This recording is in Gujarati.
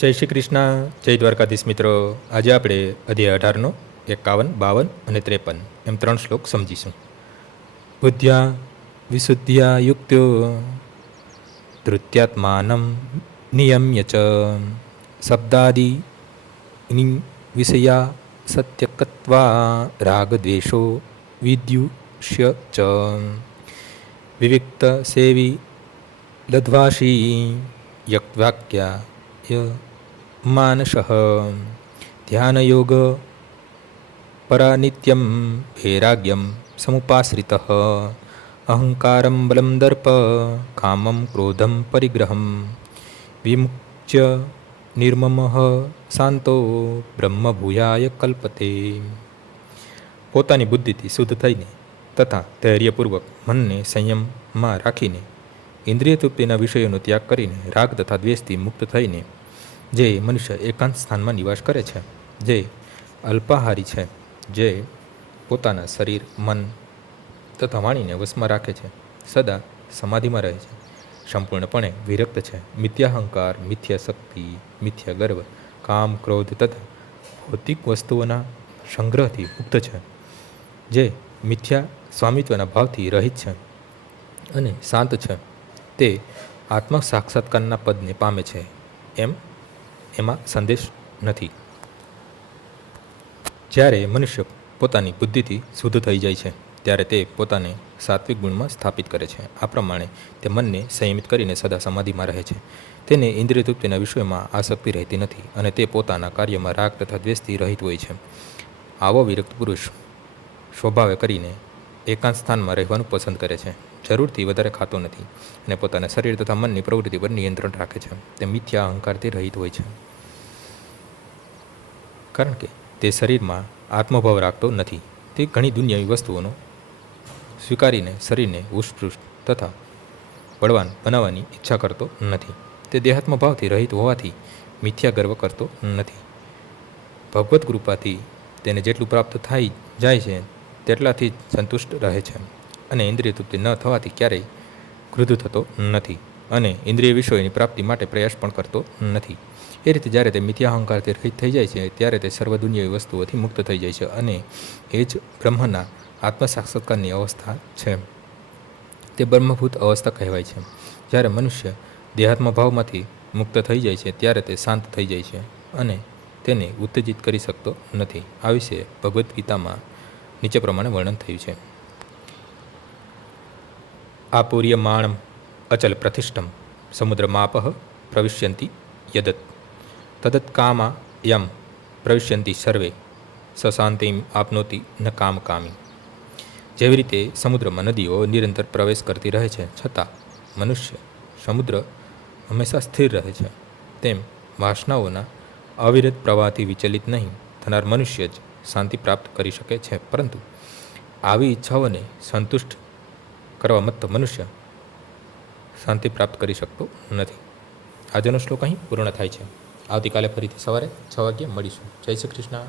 જય શ્રી કૃષ્ણ, જય દ્વારકાધીશ મિત્રો. આજે આપણે અધ્યાય 18નો 51, 52 અને 53 એમ 3 શ્લોક સમજીશું. બુદ્ધ્યા વિશુદ્ધ્યા યુક્તો ધૃત્યાત્માનમ નિયમ્ય ચ શબ્દાદિ વિષયા સત્યકત્વા રાગદ્વેષો વિદ્યુષ્ય ચ વિવિક્ત સેવી લદ્વાસી યક્વાક્યા માનસ ધ્યાનયોગ પરાનિત્યમ વૈરાગ્યમ સમુપાશ્રિત અહંકારમ બલમ દર્પ કામમ ક્રોધમ પરિગ્રહમ વિમુચ્ય નિર્મમઃ શાંતો બ્રહ્મભૂયાય કલ્પતે. પોતાની બુદ્ધિથી શુદ્ધ થઈને તથા ધૈર્યપૂર્વક મનને સંયમમાં રાખીને ઇન્દ્રિય તૃપ્તિના વિષયોનો ત્યાગ કરીને રાગ તથા દ્વેષથી મુક્ત થઈને જે મનુષ્ય એકાંત સ્થાનમાં નિવાસ કરે છે, જે અલ્પાહારી છે, જે પોતાના શરીર, મન તથા વાણીને વશમાં રાખે છે, સદા સમાધિમાં રહે છે, સંપૂર્ણપણે વિરક્ત છે, મિથ્યાહંકાર, મિથ્યા શક્તિ, મિથ્યા ગર્વ, કામ, ક્રોધ તથા ભૌતિક વસ્તુઓના સંગ્રહથી મુક્ત છે, જે મિથ્યા સ્વામિત્વના ભાવથી રહિત છે અને શાંત છે, તે આત્મ સાક્ષાત્કારના પદને પામે છે એમાં સંદેશ નથી. જ્યારે મનુષ્ય પોતાની બુદ્ધિથી શુદ્ધ થઈ જાય છે ત્યારે તે પોતાને સાત્વિક ગુણમાં સ્થાપિત કરે છે. આ પ્રમાણે તે મનને સંયમિત કરીને સદા સમાધિમાં રહે છે. તેને ઇન્દ્રિય તૃપ્તિના વિષયોમાં આસક્તિ રહેતી નથી અને તે પોતાના કાર્યમાં રાગ તથા દ્વેષથી રહિત હોય છે. આવો વિરક્ત પુરુષ સ્વભાવે કરીને એકાંત સ્થાનમાં રહેવાનું પસંદ કરે છે, જરૂરથી વધારે ખાતો નથી અને પોતાના શરીર તથા મનની પ્રવૃત્તિ પર નિયંત્રણ રાખે છે. તે મિથ્યા અહંકારથી રહિત હોય છે, કારણ કે તે શરીરમાં આત્મભાવ રાખતો નથી. તે ઘણી દુનિયાવી વસ્તુઓનો સ્વીકારીને શરીરને ઉષ્પૃષ્ટ તથા બળવાન બનાવવાની ઈચ્છા કરતો નથી. તે દેહાત્મ ભાવથી રહિત હોવાથી મિથ્યા ગર્વ કરતો નથી. ભગવદ્ કૃપાથી તેને જેટલું પ્રાપ્ત થઈ જાય છે તેટલાથી જ સંતુષ્ટ રહે છે અને ઇન્દ્રિય તૃપ્તિ ન થવાથી ક્યારેય ક્રુદ્ધ થતો નથી અને ઇન્દ્રિય વિષયોની પ્રાપ્તિ માટે પ્રયાસ પણ કરતો નથી. એ રીતે જ્યારે તે મિથ્યા અહંકારથી રહિત થઈ જાય છે ત્યારે તે સર્વ દુનિયાવી વસ્તુઓથી મુક્ત થઈ જાય છે અને એ જ બ્રહ્મના આત્મ સાક્ષાત્કારની અવસ્થા છે. તે બ્રહ્મભૂત અવસ્થા કહેવાય છે. જ્યારે મનુષ્ય દેહાત્મ ભાવમાંથી મુક્ત થઈ જાય છે ત્યારે તે શાંત થઈ જાય છે અને તેને ઉત્તેજિત કરી શકતો નથી. આ વિશે ભગવદ્ ગીતામાં નીચે પ્રમાણે વર્ણન થયું છે. આપૂર્યમાણમ અચલ પ્રતિષ્ઠમ સમુદ્રમાપઃ પ્રવિશ્યંતિ યદત તદત કામા યમ પ્રવિશ્યંતિ સર્વે સશાંતિમ આપનોતિ ન કામી. જેવી રીતે સમુદ્રમાં નદીઓ નિરંતર પ્રવેશ કરતી રહે છે છતાં મનુષ્ય સમુદ્ર હંમેશા સ્થિર રહે છે, તેમ વાસનાઓના અવિરત પ્રવાહથી વિચલિત નહીં થનાર મનુષ્ય જ શાંતિ પ્રાપ્ત કરી શકે છે. પરંતુ આવી ઈચ્છાઓને સંતુષ્ટ કરવા મત્ત મનુષ્ય શાંતિ પ્રાપ્ત કરી શકતો નથી. આજનો શ્લોક અહીં પૂર્ણ થાય છે. આવતીકાલે ફરીથી સવારે 6 વાગ્યે મળીશું. જય શ્રી કૃષ્ણ.